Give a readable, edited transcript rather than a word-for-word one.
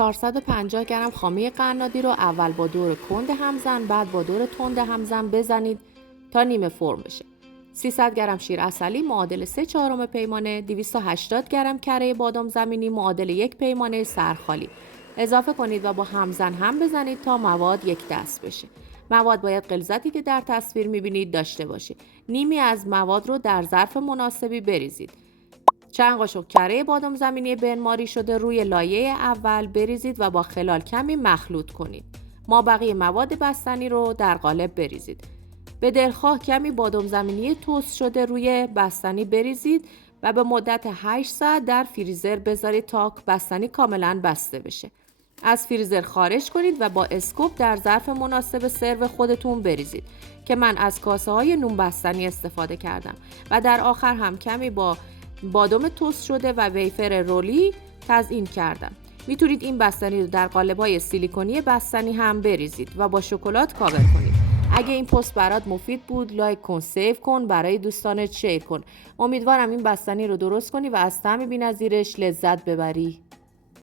450 گرم خامه قنادی رو اول با دور کند همزن بعد با دور تند همزن بزنید تا نیمه فرم بشه. 300 گرم شیر عسلی معادل 3/4 پیمانه، 280 گرم کره بادام زمینی معادل 1 پیمانه سرخالی اضافه کنید و با همزن هم بزنید تا مواد یک دست بشه. مواد باید غلظتی که در تصویر می‌بینید داشته باشه. نیمی از مواد رو در ظرف مناسبی بریزید. چند قاشق کره بادام زمینی بنماری شده روی لایه اول بریزید و با خلال کمی مخلوط کنید. مابقی مواد بستنی رو در قالب بریزید. به دلخواه کمی بادام زمینی تست شده روی بستنی بریزید و به مدت 8 ساعت در فریزر بذارید تا بستنی کاملا بسته بشه. از فریزر خارج کنید و با اسکوپ در ظرف مناسب سرو خودتون بریزید که من از کاسه های نون بستنی استفاده کردم و در آخر هم کمی با بادام تست شده و ویفر رولی تزیین کردم. میتونید این بستنی رو در قالب‌های سیلیکونی بستنی هم بریزید و با شکلات کاور کنید. اگه این پست برات مفید بود لایک کن، سیو کن، برای دوستانت شیر کن. امیدوارم این بستنی رو درست کنی و از طعم بی‌نظیرش لذت ببری.